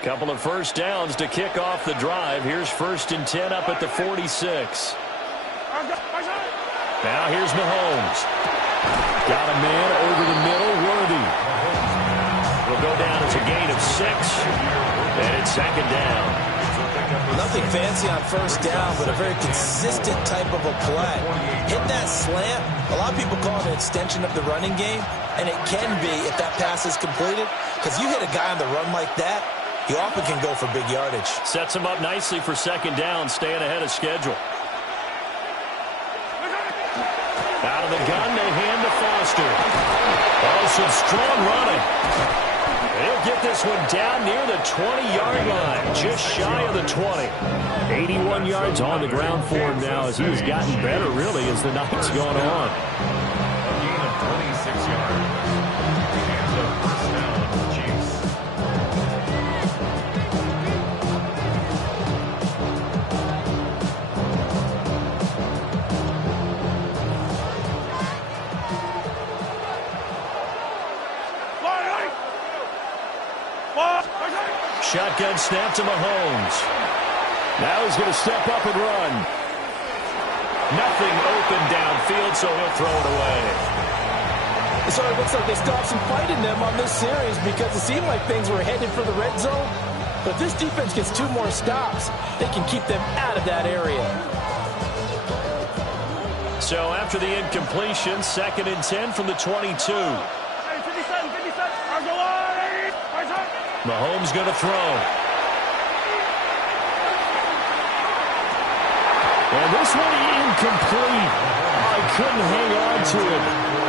Couple of first downs to kick off the drive. Here's 1st and 10 up at the 46. Now here's Mahomes. Got a man over the middle, Worthy. Will go down as a gain of 6. And it's 2nd down. Nothing fancy on first down, but a very consistent type of a play. Hit that slant. A lot of people call it an extension of the running game, and it can be if that pass is completed, because you hit a guy on the run like that, you often can go for big yardage. Sets him up nicely for 2nd down, staying ahead of schedule. Out of the gun, they hand to Foster. Oh, some strong running. He'll get this one down near the 20-yard line, just shy of the 20. 81 yards on the ground for him now as he's gotten better, really, as the night's gone on. A gain of 26 yards. Hands up, first down, Chiefs. Shotgun snap to Mahomes. Now he's going to step up and run. Nothing open downfield, so he'll throw it away. So it looks like they stopped some fight in them on this series because it seemed like things were headed for the red zone. But if this defense gets 2 more stops, they can keep them out of that area. So after the incompletion, 2nd and 10 from the 22. Mahomes going to throw. And this one incomplete. I couldn't hang on to it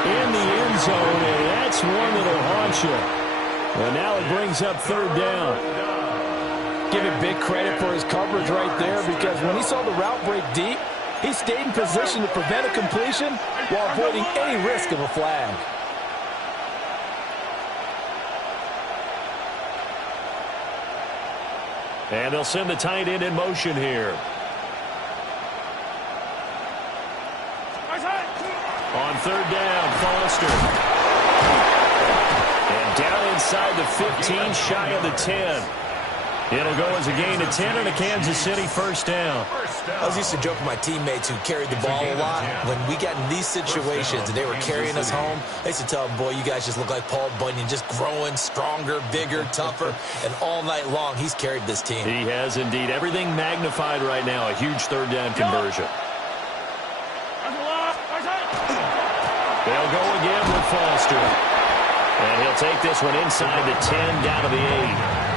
in the end zone, and that's one that'll haunt you. And now it brings up 3rd down. Give him big credit for his coverage right there, because when he saw the route break deep, he stayed in position to prevent a completion while avoiding any risk of a flag. And they'll send the tight end in motion here. On 3rd down, Foster. And down inside the 15, shy of the 10. It'll go as a gain of 10 and a Kansas City 1st down. I was used to joke with my teammates who carried the ball a lot. When we got in these situations and they were carrying us home, I used to tell them, boy, you guys just look like Paul Bunyan, just growing stronger, bigger, tougher, and all night long he's carried this team. He has indeed. Everything magnified right now, a huge 3rd down conversion. They'll go again with Foster. And he'll take this one inside the 10, down to the 8.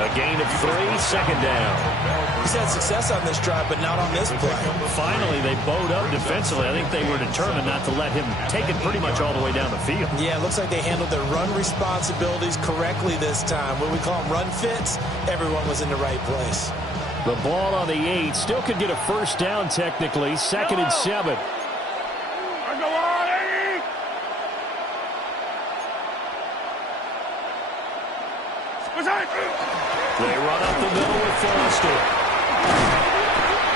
A gain of 3, 2nd down. He's had success on this drive, but not on this play. Finally, they bowed up defensively. I think they were determined not to let him take it pretty much all the way down the field. Yeah, it looks like they handled their run responsibilities correctly this time. What we call them run fits, everyone was in the right place. The ball on the 8 still could get a 1st down technically. 2nd and 7. They run up the middle with Foster.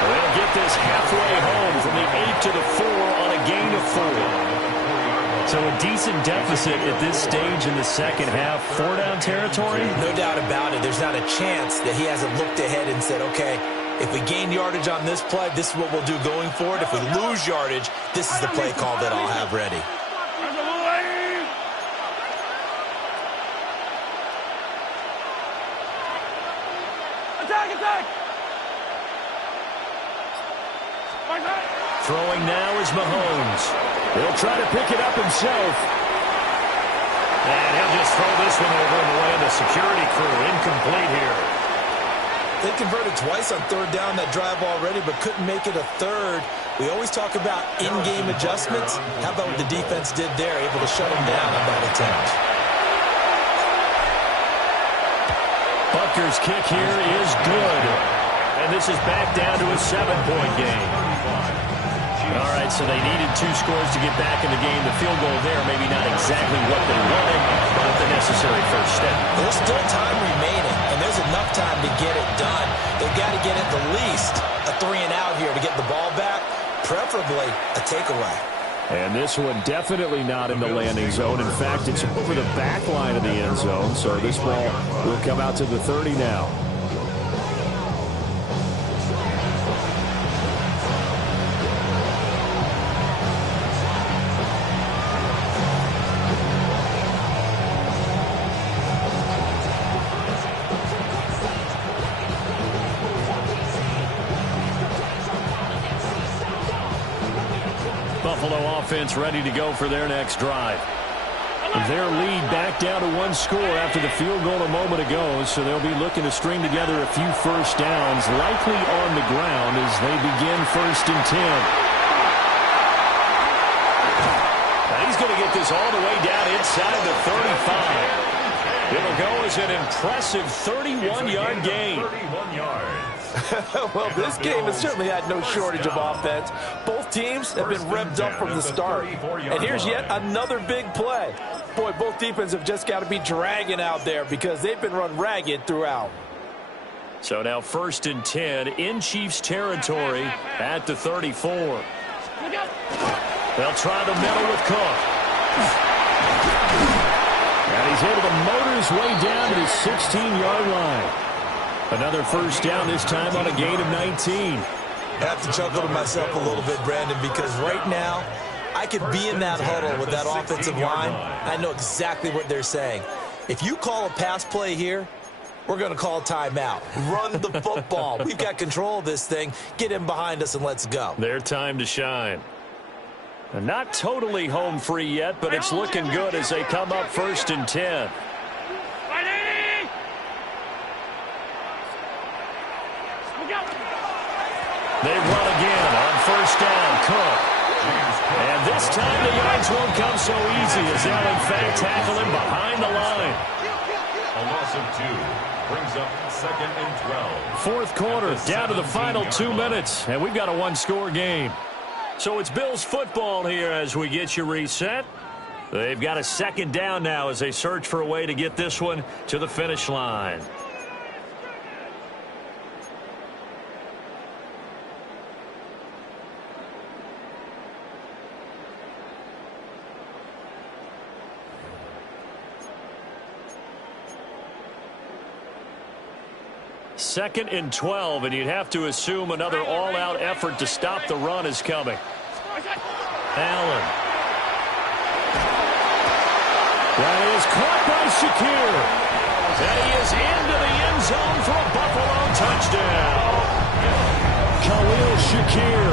They'll get this halfway home from the 8 to the 4 on a gain of 4. So a decent deficit at this stage in the 2nd half. 4 down territory? No doubt about it. There's not a chance that he hasn't looked ahead and said, okay, if we gain yardage on this play, this is what we'll do going forward. If we lose yardage, this is the play call that I'll have ready. Throwing now is Mahomes. He'll try to pick it up himself. And he'll just throw this one over in the way of the security crew. Incomplete here. They converted twice on 3rd down that drive already, but couldn't make it a 3rd. We always talk about in-game adjustments. How about what the defense did there, able to shut them down on that attempt. Butker's kick here is good. And this is back down to a 7-point game. All right, so they needed 2 scores to get back in the game. The field goal there, maybe not exactly what they wanted, but the necessary first step. There's still time remaining, and there's enough time to get it done. They've got to get at the least a 3-and-out here to get the ball back, preferably a takeaway. And this one definitely not in the landing zone. In fact, it's over the back line of the end zone. So this ball will come out to the 30 now. Buffalo offense ready to go for their next drive. Their lead back down to one score after the field goal a moment ago, so they'll be looking to string together a few first downs, likely on the ground as they begin 1st and 10. Now he's going to get this all the way down inside the 35. It'll go as an impressive 31-yard gain. 31 yards. Well, this game has certainly had no shortage of offense. Both teams have been revved up from the start. And here's yet another big play. Boy, both defenses have just got to be dragging out there because they've been run ragged throughout. So now 1st and 10 in Chiefs territory at the 34. They'll try the middle with Cook. And he's able to motor his way down to the 16-yard line. Another first down, this time on a gain of 19. I have to chuckle to myself a little bit, Brandon, because right now I could be in that huddle with that offensive line. I know exactly what they're saying. If you call a pass play here, we're going to call timeout. Run the football. We've got control of this thing. Get in behind us and let's go. Their time to shine. And not totally home free yet, but it's looking good as they come up 1st and 10. They run again on 1st down. Cook. And this time the yards won't come so easy as they'll in fact tackle him behind the line. A loss of 2 brings up 2nd and 12. 4th quarter, down to the final 2 minutes, and we've got a one-score game. So it's Bills football here as we get you reset. They've got a 2nd down now as they search for a way to get this one to the finish line. Second and 12, and you'd have to assume another all-out effort to stop the run is coming. Allen. That is caught by Shakir. And he is into the end zone for a Buffalo touchdown. Khalil Shakir,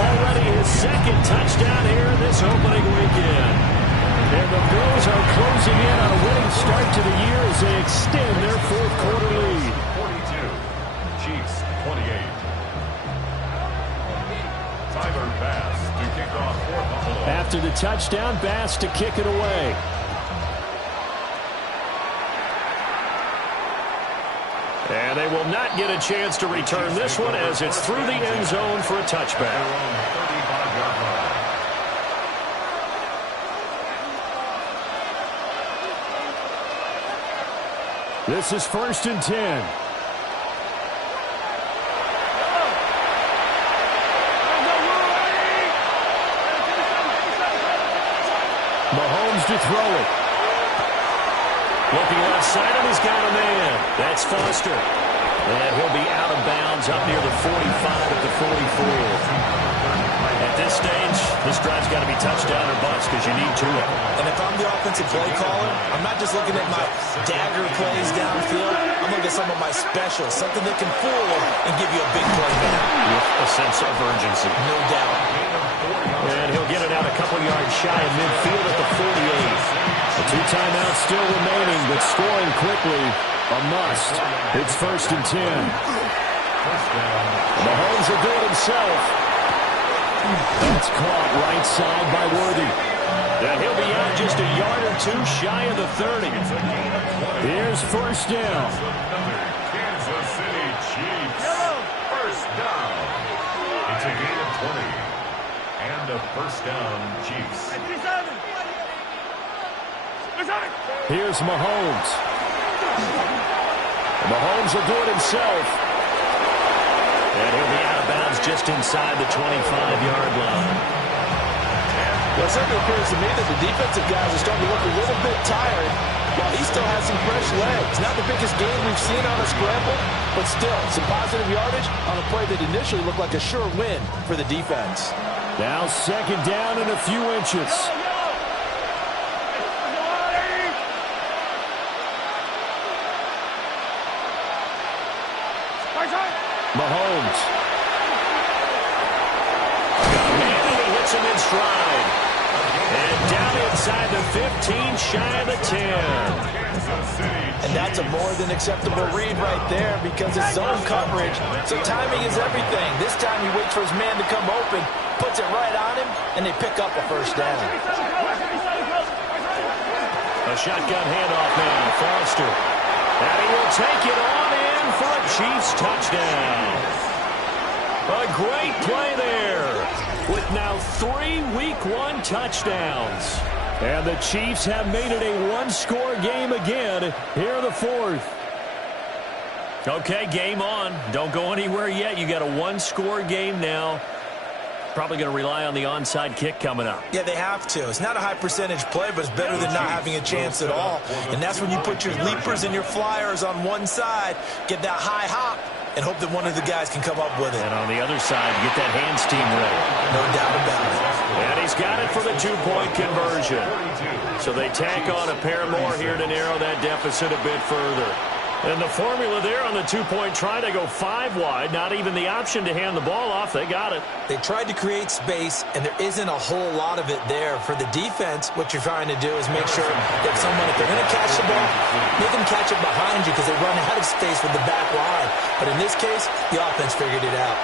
already his 2nd touchdown here this opening weekend. And the Bills are closing in on a winning start to the year as they extend their 4th quarter lead. Chiefs 28. Tyler Bass to kick off for Buffalo. After the touchdown, Bass to kick it away. And they will not get a chance to return this one as it's through the end zone for a touchback. This is 1st and 10. Mahomes to throw it. Looking left side, and he's got a man. That's Foster. And he'll be out of bounds up near the 45 at the 44. At this stage, this drive's got to be touchdown or bust because you need 2 of them. And if I'm the offensive play caller, I'm not just looking at my dagger plays downfield. I'm looking at some of my specials, something that can fool them and give you a big play now. With a sense of urgency. No doubt. And he'll get it out a couple yards shy of midfield at the 48. The 2 timeouts still remaining, but scoring quickly, a must. It's 1st and 10. Mahomes will do it himself. That's caught right side by Worthy. And he'll be out just a yard or 2 shy of the 30. Here's 1st down. Kansas City Chiefs. 1st down. It's a gain of 20. And a 1st down, Chiefs. Here's Mahomes. Mahomes will do it himself. And he'll be out of bounds just inside the 25-yard line. Well, it certainly appears to me that the defensive guys are starting to look a little bit tired, while he still has some fresh legs. Not the biggest game we've seen on a scramble, but still some positive yardage on a play that initially looked like a sure win for the defense. Now second down and a few inches. Mahomes. Got a man and he hits him in stride. And down inside the 15, shy of the 10. And that's a more than acceptable read right there because it's zone coverage. So timing is everything. This time he waits for his man to come open, puts it right on him, and they pick up a first down. A shotgun handoff now. Foster. And he will take it on in for a Chiefs touchdown. A great play there with now 3 Week 1 touchdowns. And the Chiefs have made it a one-score game again here in the fourth. Okay, game on. Don't go anywhere yet. You got a one-score game now. Probably going to rely on the onside kick coming up. Yeah, they have to. It's not a high percentage play, but it's better than not having a chance at all. And that's when you put your leapers and your flyers on one side, get that high hop, and hope that one of the guys can come up with it. And on the other side, get that hands team ready. No doubt about it. And he's got it for the two-point conversion. So they tack on a pair more here to narrow that deficit a bit further. And the formula there on the two-point try to go 5 wide. Not even the option to hand the ball off. They got it. They tried to create space, and there isn't a whole lot of it there. For the defense, what you're trying to do is make sure that if they're going to catch the ball, make them catch it behind you because they run out of space with the back line. But in this case, the offense figured it out.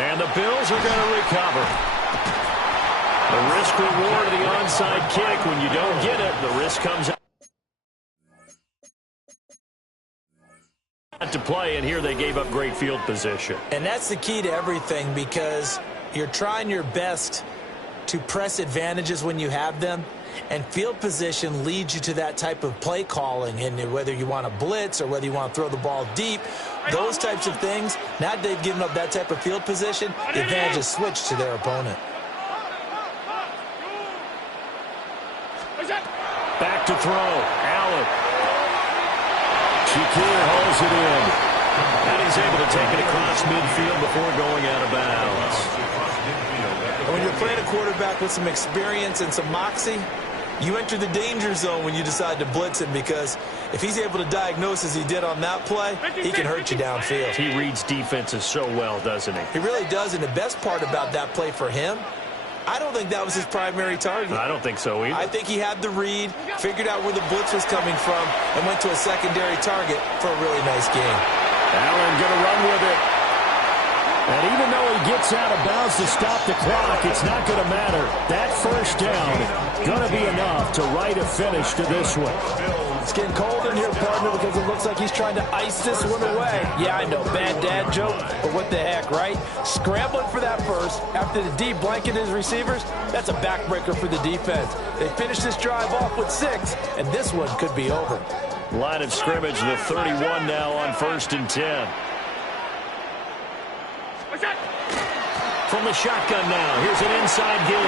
And the Bills are going to recover. The risk-reward of the onside kick. When you don't get it, the risk comes out to play, and here they gave up great field position. And that's the key to everything because you're trying your best to press advantages when you have them, and field position leads you to that type of play calling. And whether you want to blitz or whether you want to throw the ball deep, those types of things, now that they've given up that type of field position, the advantage is switched to their opponent. Back to throw. Allen. Shakir hauls it in. And he's able to take it across midfield before going out of bounds. And when you're playing a quarterback with some experience and some moxie, you enter the danger zone when you decide to blitz him because if he's able to diagnose as he did on that play, he can hurt you downfield. He reads defenses so well, doesn't he? He really does, and the best part about that play for him, I don't think that was his primary target. I don't think so either. I think he had the read, figured out where the blitz was coming from, and went to a secondary target for a really nice game. Allen going to run with it. And even though he gets out of bounds to stop the clock, it's not going to matter. That first down going to be enough to write a finish to this one. It's getting cold in here, partner, because it looks like he's trying to ice this one away. Yeah, I know, bad dad joke, but what the heck, right? Scrambling for that first after the D blanketed his receivers, that's a backbreaker for the defense. They finished this drive off with 6, and this one could be over. Line of scrimmage, the 31 now on 1st and 10. From the shotgun now, here's an inside give.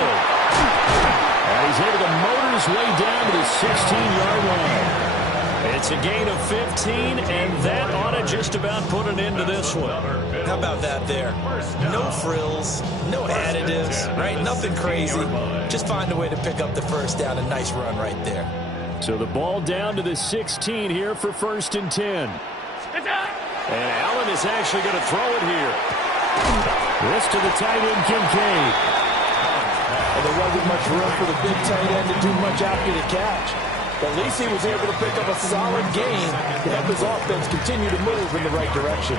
And he's able to motor his way down to the 16-yard line. It's a gain of 15, and that ought to just about put an end to this one. How about that there? No frills, no additives, right? Nothing crazy. Just find a way to pick up the first down. A nice run right there. So the ball down to the 16 here for 1st and 10. And Allen is actually going to throw it here. This to the tight end, Kincaid. And there wasn't much room for the big tight end to do much after the catch. But at least he was able to pick up a solid gain to help his offense continue to move in the right direction.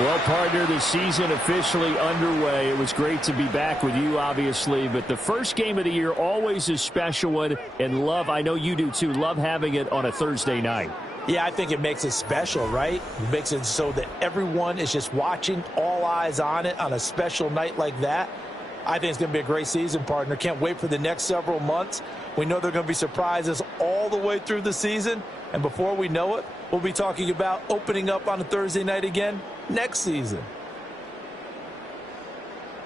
Well, partner, the season officially underway. It was great to be back with you, obviously, but the first game of the year always a special one, and I know you do too, love having it on a Thursday night. Yeah, I think it makes it special, right? It makes it so that everyone is just watching, all eyes on it on a special night like that. I think it's going to be a great season, partner. Can't wait for the next several months. We know there are going to be surprises all the way through the season. And before we know it, we'll be talking about opening up on a Thursday night again next season.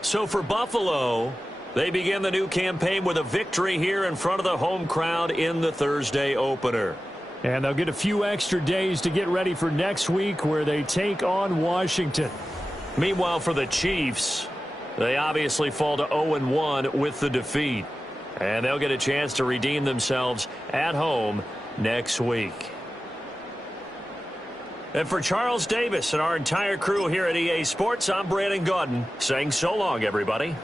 So for Buffalo, they begin the new campaign with a victory here in front of the home crowd in the Thursday opener. And they'll get a few extra days to get ready for next week where they take on Washington. Meanwhile, for the Chiefs, they obviously fall to 0-1 with the defeat. And they'll get a chance to redeem themselves at home next week. And for Charles Davis and our entire crew here at EA Sports, I'm Brandon Gaudin saying so long, everybody.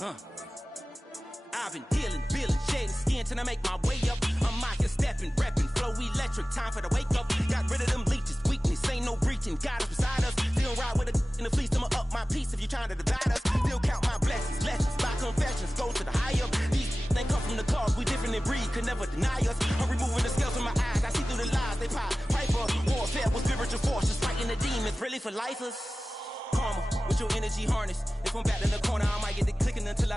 I've been dealing, shedding skin till I make my way up. I'm out here stepping, repping, flow electric, time for the wake up. Got rid of them leeches, weakness, ain't no breaching. God is beside us, still ride with a in the fleece. I'ma up my piece if you're trying to divide us. Still count my blessings, lessons, by confessions, go to the high up. These they come from the cause, we different in breed, could never deny us. I'm removing the scales from my eyes, I see through the lies they pop. Piper, warfare with spiritual forces, fighting the demons, really for lifers. Karma, with your energy harness. If I'm back in the corner, I might get the clicking until I just